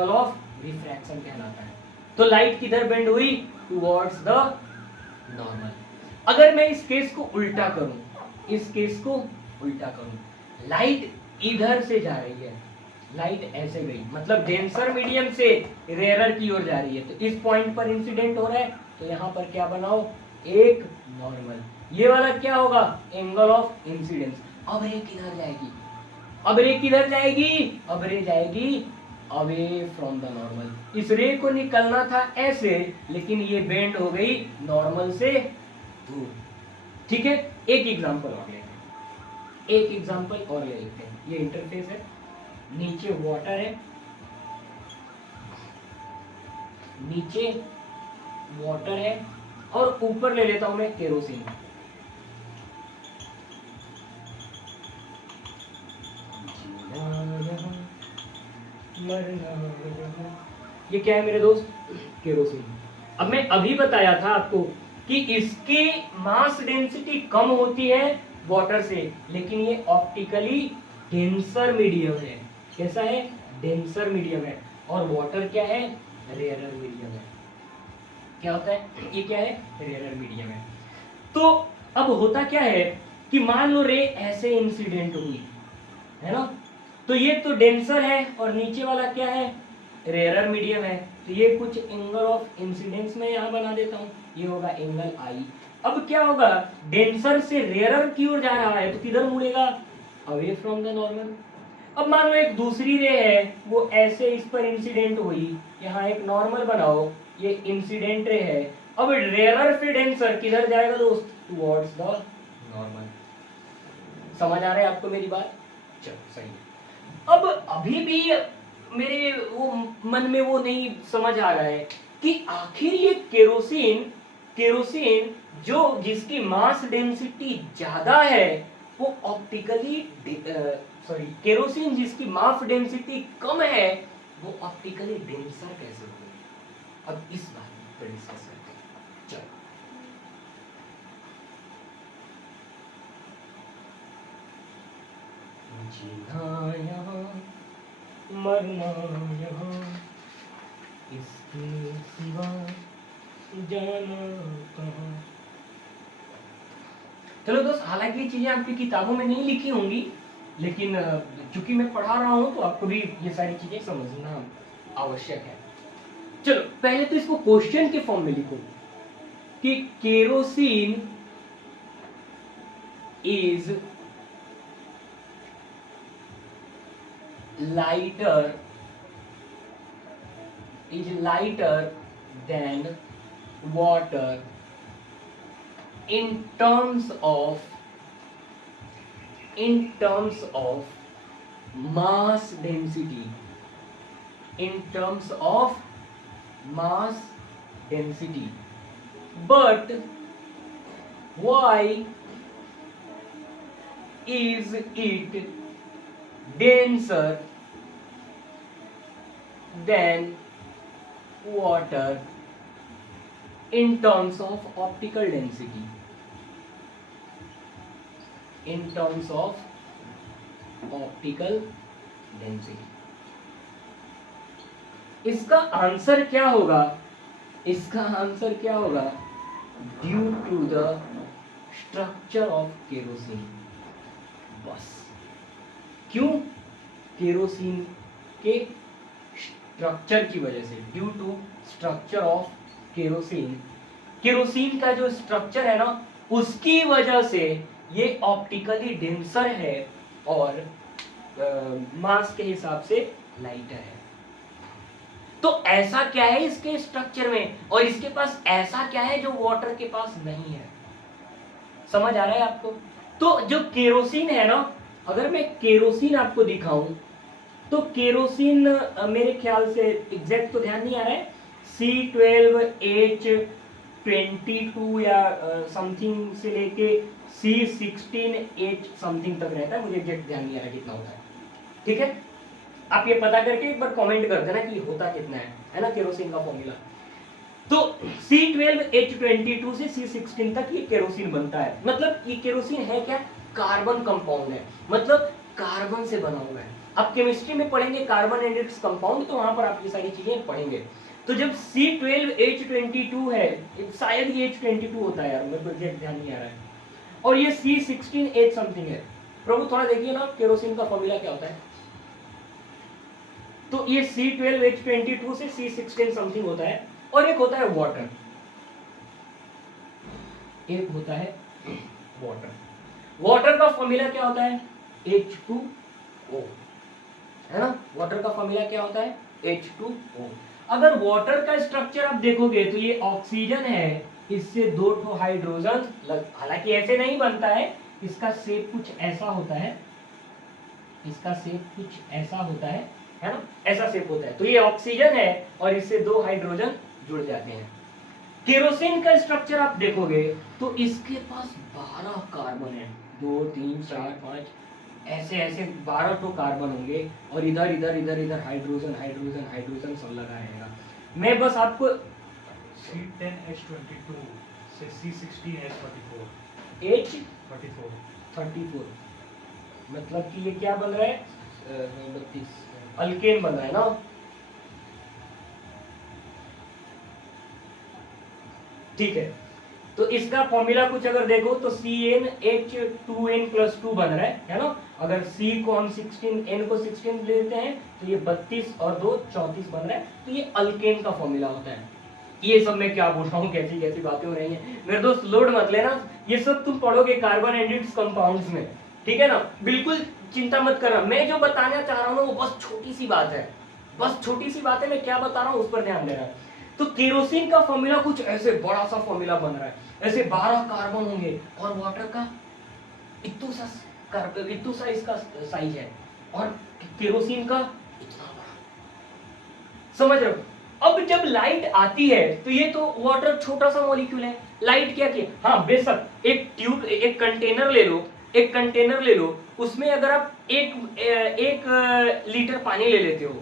ऑफ रिफ्रैक्शन कहलाता है। तो लाइट किधर बेंड हुई? Towards the normal. अगर मैं इस केस को उल्टा करूं, लाइट इधर से जा रही है, लाइट ऐसे गई, मतलब डेंसर मीडियम से रेयरर की ओर जा रही है, तो इस पॉइंट पर इंसिडेंट हो रहा है, तो यहाँ पर क्या बनाओ? एक नॉर्मल। ये वाला क्या होगा? Angle of incidence. अब रे किधर जाएगी? अब रे जाएगी अवे फ्रॉम द नॉर्मल। इस रे को निकलना था ऐसे, लेकिन ये बेंड हो गई नॉर्मल से दूर। ठीक है, एक एग्जांपल और ले लेते हैं। ये इंटरफेस है, नीचे वाटर है, और ऊपर ले लेता हूं मैं केरोसिन। ये क्या है मेरे दोस्त? केरोसिन। अब मैं अभी बताया था आपको कि इसकी मास डेंसिटी कम होती है वाटर से, लेकिन ये ऑप्टिकली डेंसर मीडियम है। कैसा है? डेंसर मीडियम है। और वाटर क्या है? रेयरर मीडियम है। क्या होता है? ये क्या है? रेयरर मीडियम है। तो अब होता क्या है कि मान लो रे ऐसे इंसिडेंट हुई है ना, तो ये तो डेंसर है और नीचे वाला क्या है? रेयरर मीडियम है। तो ये कुछ एंगल ऑफ इंसिडेंस में यहाँ बना देता हूँ, ये होगा एंगल आई। अब क्या होगा? डेंसर से रेयरर की ओर जा रहा है तो किधर मुड़ेगा? Away from the normal. अब मान लो एक दूसरी रे है, वो ऐसे इस पर इंसिडेंट हुई, यहाँ एक नॉर्मल बनाओ, ये इंसिडेंट रे है। अब रेयरर से डेंसर किधर जाएगा दोस्त? Towards the normal. समझ आ रहा है आपको मेरी बात? चलो सही है। अब अभी भी मेरे वो मन में वो नहीं समझ आ रहा है कि आखिर ये केरोसिन जो जिसकी मास डेंसिटी ज्यादा है वो ऑप्टिकली केरोसिन जिसकी मास डेंसिटी कम है वो ऑप्टिकली डेंसर कैसे होगी? अब इस बात पर डिस्कस करते हैं। चलो जीना यहाँ मरना यहाँ, इसके सिवा जाना कहाँ। चलो दोस्त, हालांकि ये चीजें आपकी किताबों में नहीं लिखी होंगी, लेकिन चूंकि मैं पढ़ा रहा हूं तो आपको भी ये सारी चीजें समझना आवश्यक है। चलो पहले तो इसको क्वेश्चन के फॉर्म में लिखो कि kerosene is lighter than water in terms of mass density, but why is it denser than water in terms of optical density? इसका आंसर क्या होगा? Due to the structure of kerosene. बस। क्यों? Kerosene के structure की वजह से, due to structure of kerosene का जो स्ट्रक्चर है ना, उसकी वजह से ये ऑप्टिकली डेंसर है और मास के हिसाब से लाइटर है। तो ऐसा क्या है इसके स्ट्रक्चर में और इसके पास ऐसा क्या है जो वाटर के पास नहीं है? समझ आ रहा है आपको? तो जो केरोसिन है ना, अगर मैं केरोसिन आपको दिखाऊं तो केरोसिन मेरे ख्याल से एग्जैक्ट तो ध्यान नहीं आ रहा है, C12H22 या समथिंग से लेके C16H समथिंग तक रहता है, मुझे एग्जैक्ट ध्यान नहीं आ रहा कितना होता है। ठीक है, आप ये पता करके एक बार कमेंट कर देना कि होता कितना है ना केरोसिन का फॉर्मूला। तो C12H22 से C16 तक ये केरोसिन बनता है। मतलब ये केरोसिन है क्या? कार्बन कंपाउंड है, मतलब कार्बन से बना हुआ है। आप केमिस्ट्री में पढ़ेंगे कार्बन एंड इट्स कंपाउंड, तो वहां पर आप ये सारी चीजें पढ़ेंगे। तो जब C12H22 है, शायद ये H22 होता है यार, मेरे को एग्जैक्ट ध्यान नहीं आ रहा है, और ये C16H समथिंग है। प्रभु थोड़ा देखिए ना केरोसिन का फॉर्मूला क्या होता है। तो ये C12H22 से C16 समथिंग होता है, और एक होता है वाटर, वाटर का फॉर्मूला क्या होता है? H2O, है ना। वाटर का फॉर्मूला क्या होता है? H2O। अगर वाटर का स्ट्रक्चर आप देखोगे तो ये ऑक्सीजन है, इससे 2 हाइड्रोजन, हालांकि ऐसे नहीं बनता है, इसका शेप कुछ ऐसा होता है, है ना, ऐसा शेप होता है। तो ये ऑक्सीजन है और इससे 2 हाइड्रोजन जुड़ जाते हैं। केरोसिन का स्ट्रक्चर आप देखोगे तो इसके पास 12 कार्बन है, 2 3 4 5 ऐसे 12 कार्बन होंगे, और इधर हाइड्रोजन सब लगा रहेगा। मैं बस आपको C10H22 C16H34 H34 मतलब कि ये क्या बन रहा है, 32 अल्केन बन रहा है ना। ठीक है, तो इसका फॉर्मूला कुछ अगर देखो तो CnH2n+2 बन रहा है ना। अगर C को हम 16, N को 16 लेते हैं तो ये 32 और 2 34 बन रहा है, तो ये अल्केन का फॉर्मूला होता है। ये सब मैं क्या बोल रहा हूँ, कैसी कैसी बातें हो रही हैं मेरे दोस्त, लोड मत लेना, ये सब तुम पढ़ोगे कार्बन एंड इट्स कंपाउंड्स में, ठीक है ना। बिल्कुल चिंता मत करना, मैं जो बताना चाह रहा हूँ ना वो बस छोटी सी बात है, बस छोटी सी बात है, मैं क्या बता रहा हूँ उस पर ध्यान देना। तो केरोसिन का फॉर्मूला कुछ ऐसे बड़ा सा फॉर्मूला बन रहा है, ऐसे 12 कार्बन होंगे और वाटर का इतना सा इसका साइज है, और केरोसिन का इतना बड़ा, समझ रहे हो। अब जब लाइट आती है तो ये तो वाटर छोटा सा मॉलिक्यूल है, लाइट क्या किया, हाँ बेशक एक ट्यूब, एक कंटेनर ले लो, एक कंटेनर ले लो, उसमें अगर आप एक लीटर पानी ले लेते हो,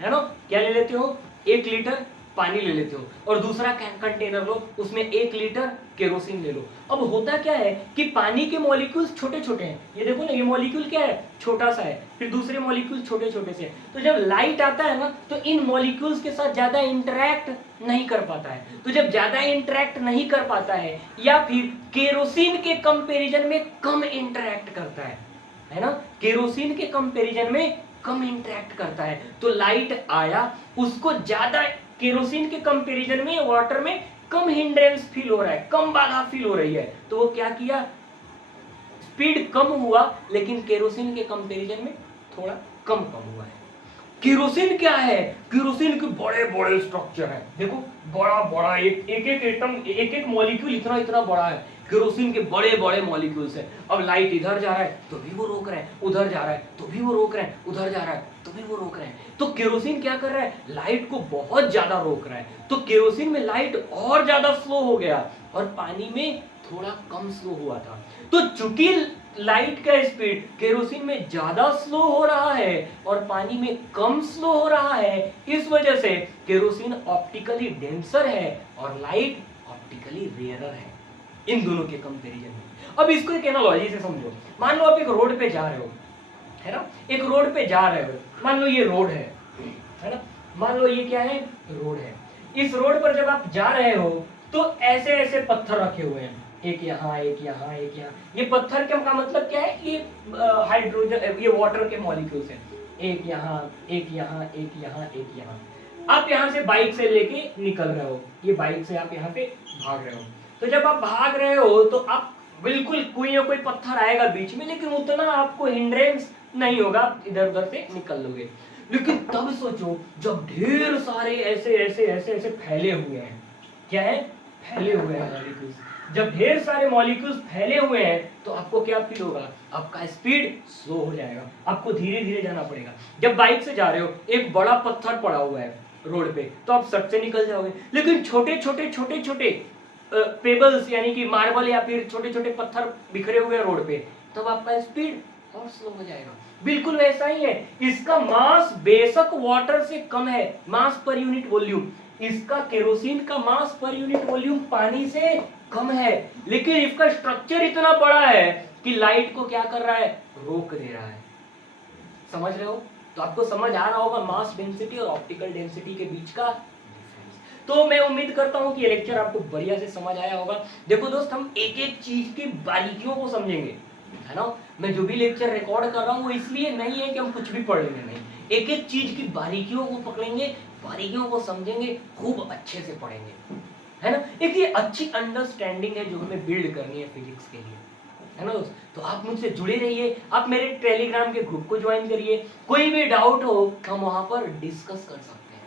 है ना, क्या ले लेते हो, 1 लीटर पानी ले लेते हो, और दूसरा कंटेनर लो, उसमें 1 लीटर केरोसिन ले लो। अब होता क्या है कि पानी के मॉलिक्यूल्स छोटे छोटे हैं, ये देखो ना, ये मॉलिक्यूल क्या है, छोटा सा है, फिर दूसरे मॉलिक्यूल छोटे छोटे से, तो जब लाइट आता है ना तो इन मॉलिक्यूल्स के साथ ज्यादा इंटरेक्ट नहीं कर पाता है, तो जब ज्यादा इंटरेक्ट नहीं कर पाता है या फिर केरोसिन के कंपेरिजन में कम इंटरेक्ट करता है ना, केरोसिन के कंपेरिजन में कम इंटरेक्ट करता है, तो लाइट आया, उसको ज्यादा केरोसिन के कंपैरिजन में वाटर में कम हिंड्रेंस फील हो रहा है, कम बाधा फील हो रही है, तो वो क्या किया, स्पीड कम हुआ, लेकिन केरोसिन के कंपैरिजन में थोड़ा कम हुआ है। केरोसिन क्या है, केरोसिन के बड़े बड़े स्ट्रक्चर है, देखो बड़ा बड़ा एक एटम, एक मॉलिक्यूल इतना इतना बड़ा है, केरोसिन के बड़े बड़े मॉलिक्यूल्स है। अब लाइट इधर जा रहा है तो भी वो रोक रहे हैं, उधर जा रहा है तो भी वो रोक रहे हैं, उधर जा रहा है तो भी वो रोक रहे हैं, तो केरोसिन क्या कर रहा है, लाइट को बहुत ज्यादा रोक रहा है, तो केरोसिन में लाइट और ज्यादा स्लो हो गया और पानी में थोड़ा कम स्लो हुआ था। तो चूंकि लाइट का स्पीड केरोसिन में ज्यादा स्लो हो रहा है और पानी में कम स्लो हो रहा है, इस वजह से केरोसिन ऑप्टिकली डेंसर है और लाइट ऑप्टिकली रेयरर है इन दोनों के कंपैरिजन में। अब इसको एक एनालॉजी से समझो, मान लो आप एक रोड पे जा रहे हो, है ना, एक रोड पे जा रहे हो, मान लो ये रोड है ना, मान लो ये क्या है, रोड है। इस रोड पर जब आप जा रहे हो तो ऐसे ऐसे पत्थर रखे हुए हैं, एक यहाँ एक यहाँ एक यहाँ, ये पत्थर का मतलब क्या है, ये हाइड्रोजन, ये वाटर के मॉलिक्यूल्स हैं, एक यहाँ एक यहाँ एक यहाँ एक यहाँ। आप यहाँ से बाइक से लेके निकल रहे हो, ये बाइक से आप यहाँ पे भाग रहे हो, तो जब आप भाग रहे हो तो आप बिल्कुल कोई ना कोई पत्थर आएगा बीच में, लेकिन उतना आपको हिंड्रेंस नहीं होगा, आप इधर उधर से निकल लोगे। लेकिन तब सोचो जब ढेर सारे ऐसे ऐसे ऐसे ऐसे फैले हुए हैं, क्या है, फैले हुए हैं मॉलिक्यूल्स, जब ढेर सारे मॉलिक्यूल्स फैले हुए हैं तो आपको क्या फील होगा, आपका स्पीड स्लो हो जाएगा, आपको धीरे धीरे जाना पड़ेगा। जब बाइक से जा रहे हो, एक बड़ा पत्थर पड़ा हुआ है रोड पे तो आप सट से निकल जाओगे, लेकिन छोटे छोटे छोटे छोटे पेबल्स यानी कि मार्बल या फिर छोटे छोटे पत्थर बिखरे हुए रोड पे, तब आपका स्पीड और स्लो हो जाएगा। बिल्कुल वैसा ही है, इसका मास बेशक वाटर से कम है, मास पर यूनिट वॉल्यूम, इसका केरोसिन का मास पर यूनिट वॉल्यूम पानी से कम है, लेकिन इसका स्ट्रक्चर इतना बड़ा है कि लाइट को क्या कर रहा है, रोक दे रहा है। समझ रहे हो, तो आपको समझ आ रहा होगा मास डेंसिटी और ऑप्टिकल डेंसिटी के बीच का डिफरेंस। तो मैं उम्मीद करता हूं कि ये लेक्चर आपको बढ़िया से समझ आया होगा। देखो दोस्त, हम एक एक चीज की बारीकियों को समझेंगे, है ना, मैं जो भी लेक्चर रिकॉर्ड कर रहा हूं वो इसलिए नहीं है कि हम कुछ भी पढ़ लेंगे, नहीं, एक एक चीज की बारीकियों को पकड़ेंगे, बारीकियों को समझेंगे, खूब अच्छे से पढ़ेंगे, है ना। एक ये अच्छी अंडरस्टैंडिंग है जो हमें बिल्ड करनी है फिजिक्स के लिए, है ना दोस्त। तो आप मुझसे जुड़े रहिए, आप मेरे टेलीग्राम के ग्रुप को ज्वाइन करिए, कोई भी डाउट हो हम वहां पर डिस्कस कर सकते हैं,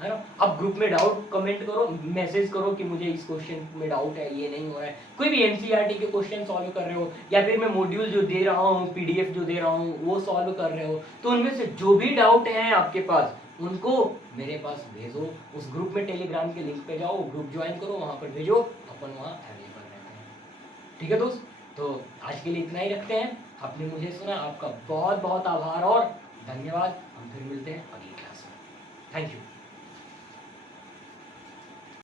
है ना। आप ग्रुप में डाउट कमेंट करो, मैसेज करो कि मुझे इस क्वेश्चन में डाउट है, ये नहीं हो रहा है, कोई भी एनसीईआरटी के क्वेश्चन सॉल्व कर रहे हो या फिर मैं मॉड्यूल जो दे रहा हूँ, पीडीएफ जो दे रहा हूँ वो सॉल्व कर रहे हो, तो उनमें से जो भी डाउट है आपके पास उनको मेरे पास भेजो, उस ग्रुप में टेलीग्राम के लिंक पे जाओ, ग्रुप ज्वाइन करो, वहां पर भेजो, अपन वहां अवेलेबल रहते हैं। ठीक है दोस्त, तो आज के लिए इतना ही रखते हैं। आपने मुझे सुना, आपका बहुत बहुत आभार और धन्यवाद। हम फिर मिलते हैं अगली क्लास में। Thank you.